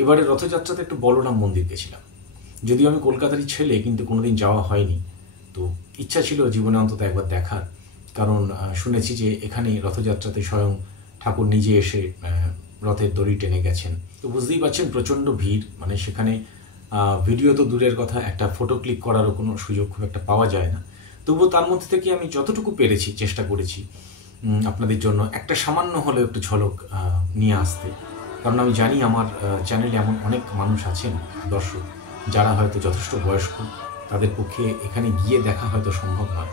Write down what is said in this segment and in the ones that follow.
এবারে রথযাত্রাতে একটু বলরাম মন্দির গেছিলাম। যদিও আমি কলকাতারই ছেলে, কিন্তু কোনোদিন যাওয়া হয়নি। তো ইচ্ছা ছিল জীবনে অন্তত একবার দেখার, কারণ শুনেছি যে এখানে রথযাত্রাতে স্বয়ং ঠাকুর নিজে এসে রথের দড়ি টেনে গেছেন। তো বুঝতেই পারছেন প্রচণ্ড ভিড়, মানে সেখানে ভিডিও তো দূরের কথা, একটা ফটো ক্লিক করারও কোনো সুযোগ খুব একটা পাওয়া যায় না। তবুও তার মধ্যে থেকে আমি যতটুকু পেরেছি চেষ্টা করেছি আপনাদের জন্য একটা সামান্য হলেও একটু ঝলক নিয়ে আসতে। কারণ আমি জানি আমার চ্যানেলে এমন অনেক মানুষ আছেন, দর্শক, যারা হয়তো যথেষ্ট বয়স্ক, তাদের পক্ষে এখানে গিয়ে দেখা হয়তো সম্ভব নয়।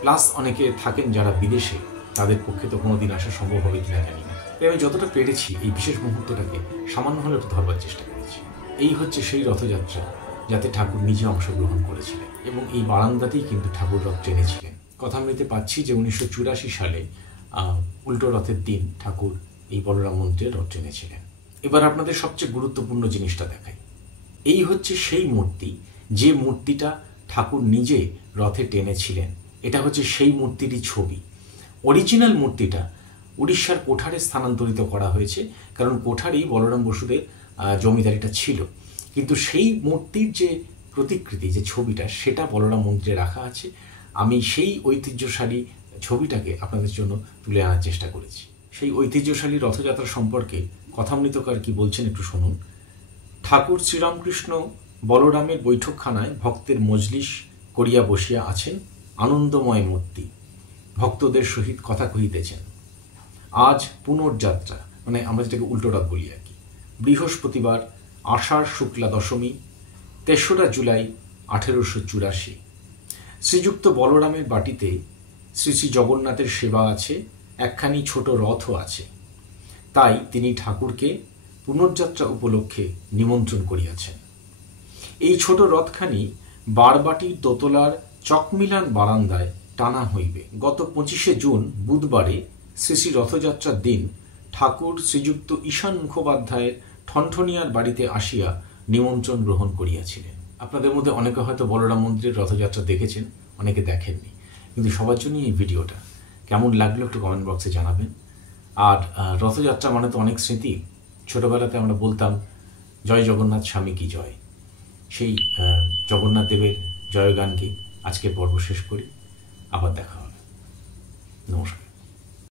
প্লাস অনেকে থাকেন যারা বিদেশে, তাদের পক্ষে তো কোনোদিন আসা সম্ভব হবে কিনা জানি না। তাই আমি যতটা পেরেছি এই বিশেষ মুহূর্তটাকে সামান্য হলেও একটু ধরবার চেষ্টা করেছি। এই হচ্ছে সেই রথযাত্রা যাতে ঠাকুর নিজে অংশগ্রহণ করেছিলেন, এবং এই বারান্দাতেই কিন্তু ঠাকুর রথ টেনেছিলেন। কথা বলতে পাচ্ছি যে 1984 সালে উল্টো রথের দিন ঠাকুর এই বলরাম মন্দিরে রথ টেনেছিলেন। এবার আপনাদের সবচেয়ে গুরুত্বপূর্ণ জিনিসটা দেখাই। এই হচ্ছে সেই মূর্তি, যে মূর্তিটা ঠাকুর নিজে রথে টেনেছিলেন। এটা হচ্ছে সেই মূর্তিরই ছবি। অরিজিনাল মূর্তিটা উড়িষ্যার কোঠারে স্থানান্তরিত করা হয়েছে, কারণ কোঠারই বলরাম বসুদের জমিদারিটা ছিল। কিন্তু সেই মূর্তির যে প্রতিকৃতি, যে ছবিটা, সেটা বলরাম মন্দিরে রাখা আছে। আমি সেই ঐতিহ্যশালী ছবিটাকে আপনাদের জন্য তুলে আনার চেষ্টা করেছি। সেই ঐতিহ্যশালী রথযাত্রা সম্পর্কে কথামৃতকার কি বলছেন একটু শুনুন। ঠাকুর শ্রীরামকৃষ্ণ বলরামের বৈঠকখানায় ভক্তের মজলিস করিয়া বসিয়া আছেন, আনন্দময় মূর্তি ভক্তদের সহিত কথা কহিতেছেন। আজ পুনর্যাত্রা, মানে আমরা যেটাকে উল্টো রথ বলি আর কি, বৃহস্পতিবার আষাঢ় শুক্লা দশমী, ৩রা জুলাই 1884। শ্রীযুক্ত বলরামের বাটিতে শ্রী শ্রী জগন্নাথের সেবা আছে, একখানি ছোট রথও আছে। তাই তিনি ঠাকুরকে পুনর্যাত্রা উপলক্ষে নিমন্ত্রণ করিয়াছেন। এই ছোট রথখানি বারবাটির দোতলার চকমিলান বারান্দায় টানা হইবে। গত 25শে জুন বুধবারে শ্রী শ্রী রথযাত্রার দিন ঠাকুর শ্রীযুক্ত ঈশান মুখোপাধ্যায়ের ঠনঠনিয়ার বাড়িতে আসিয়া নিমন্ত্রণ গ্রহণ করিয়াছিলেন। আপনাদের মধ্যে অনেকে হয়তো বলরাম মন্দিরের রথযাত্রা দেখেছেন, অনেকে দেখেননি, কিন্তু সবার জন্যই এই ভিডিওটা। কেমন লাগলো একটু কমেন্ট বক্সে জানাবেন। আর রথযাত্রা মানে তো অনেক স্মৃতি। ছোটবেলাতে আমরা বলতাম জয় জগন্নাথ স্বামী কি জয়। সেই জগন্নাথ দেবের জয়গানকে আজকের পর্ব শেষ করি। আবার দেখা হবে। নমস্কার।